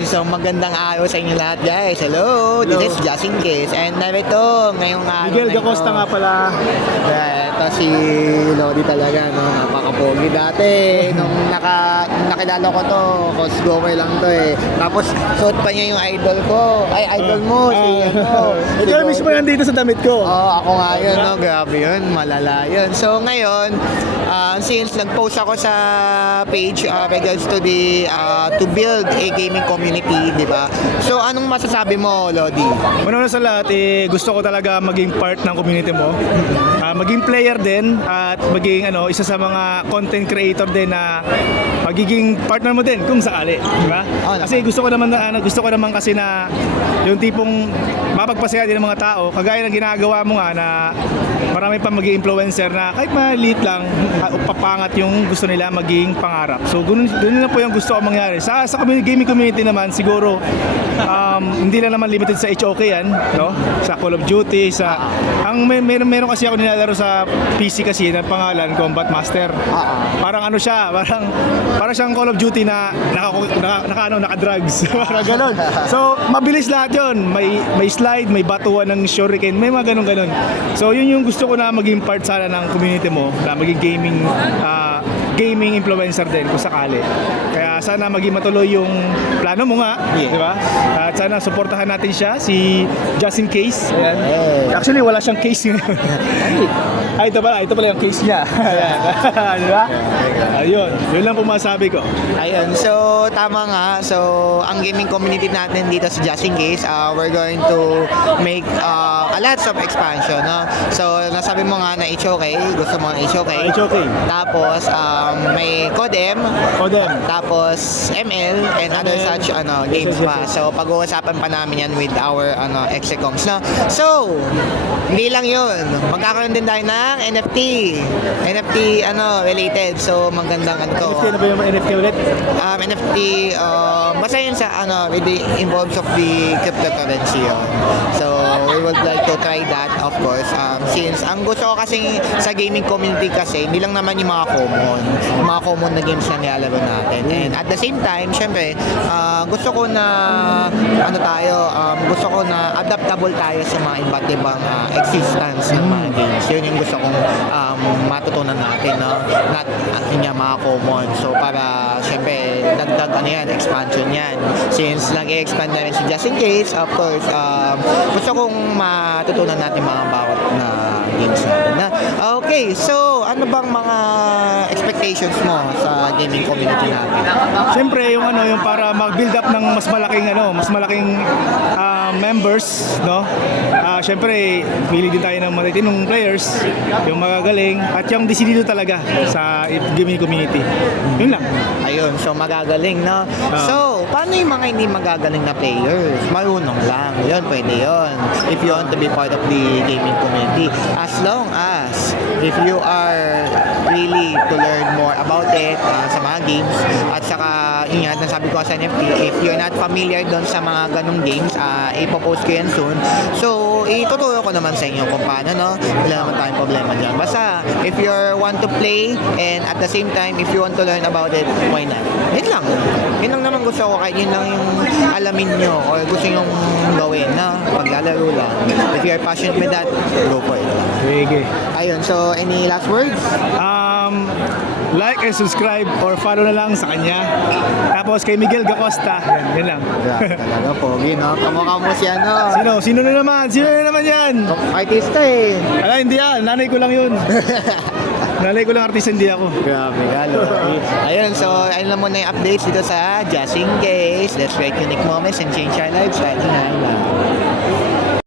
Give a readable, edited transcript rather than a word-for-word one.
So magandang araw sa inyo lahat guys. Hello, this is Justin Case. And narito ngayong araw Miguel na ito. Gacosta nga pala. Ito si Lodi talaga, no? Napaka-pogi dati. Nung nakilala ko to, coach goer lang to eh. Tapos suot pa niya yung idol ko. Ay, idol mo, si ano. Ikaw mismo yan dito sa damit ko. Ako nga yun, no? Grabe yun, malala yun. So ngayon, since nag-post ako sa page regards to the to build a gaming community, di ba? So anong masasabi mo, Lodi? Una sa lahat, gusto ko talaga maging part ng community mo. Maging player din at maging isa sa mga content creator din na magiging partner mo din kung sakali, di ba? Kasi gusto ko naman kasi na yung tipong mapagpasaya din ng mga tao, kagaya ng ginagawa mo nga na marami pa maging influencer na kahit maliit lang papangat yung gusto nila maging pangarap. So ganun na po yung gusto ko mangyari. Sa gaming community naman siguro hindi lang naman limited sa HOK yan, no? Sa Call of Duty, meron kasi ako nilalaro sa PC kasi na pangalan Combat Master. Parang parang siyang Call of Duty na naka-drugs. Parang ganun. So mabilis lahat 'yon. May slide, may batuan ng shuriken, may mga ganun. So yun yung gusto ko na maging part sana ng community mo, na maging gaming influencer din kung sakali. Kaya sana maging matuloy yung plano mo nga, di ba? At sana suportahan natin siya, si Justin Case. Ayan. Actually wala siyang case ngayon. Ito pala yung case niya. Di ba? Ayun, yun lang po masabi ko. Ayun, so tama nga. So ang gaming community natin dito sa Justin Case, we're going to make a lots of expansion, no? So nasabi mo nga na HOK, gusto mo ng HOK. HOK. Tapos may Codem. Tapos ML and other such games pa. So pag-uusapan pa namin yan with our execoms, no? So hindi lang yun. Magkakaroon din tayo ng NFT related. So magandang NFT na ba yung NFT ulit? NFT basta yun sa with the involves of the cryptocurrency yun. So we would like to try that, of course, since ang gusto ko kasi sa gaming community kasi hindi lang naman yung mga common na games na nilalaro natin, and at the same time syempre gusto ko na gusto ko na adaptable tayo sa mga iba't ibang existence ng mga games. Yun yung gusto kong matutunan natin, no? Not yung mga common. So para syempre dagdag expansion yan. Since nag-expand na rin si Justin Case, of course, gusto kong matutunan natin mga bawat na games natin. Okay, so ano bang mga expectations mo sa gaming community natin? Siyempre yung para mag-build up ng mas malaking members, no? Siyempre pili din tayo ng matitinong players, yung magagaling at yung decidido talaga sa gaming community. Yun lang. Ayun, so magagaling, no? So, paano yung mga hindi magagaling na players? Marunong lang. Yun, pwede yun. If you want to be part of the gaming community. As long as if you are really to learn more about it sa mga games, at saka yun nga, nasabi ko sa NFT, if you're not familiar doon sa mga ganong games, ipopost ko yan soon. So, ituturo ko naman sa inyo kung paano, no? Wala naman tayong problema dyan. Basta, if you want to play and at the same time, if you want to learn about it, why not? Yun lang. Yun lang naman gusto ko, kahit yun lang yung alamin nyo or gusto nyo gawin na paglalaro lang. If you're passionate with that, go for it. Sige. Ayun, so any last words? Like and subscribe or follow na lang sa kanya. Tapos kay Miguel Gacosta. Yan lang. Talaga pogi, no? Kamukha mo siya, no? Sino na naman yan? Artista eh. Hindi yan. Nanay ko lang yun. Nanay ko lang artista, hindi ako. Grabe, galo. Ayun, so ayun lang muna yung updates dito sa Just In Case. Let's create unique moments and change our lives. Right now.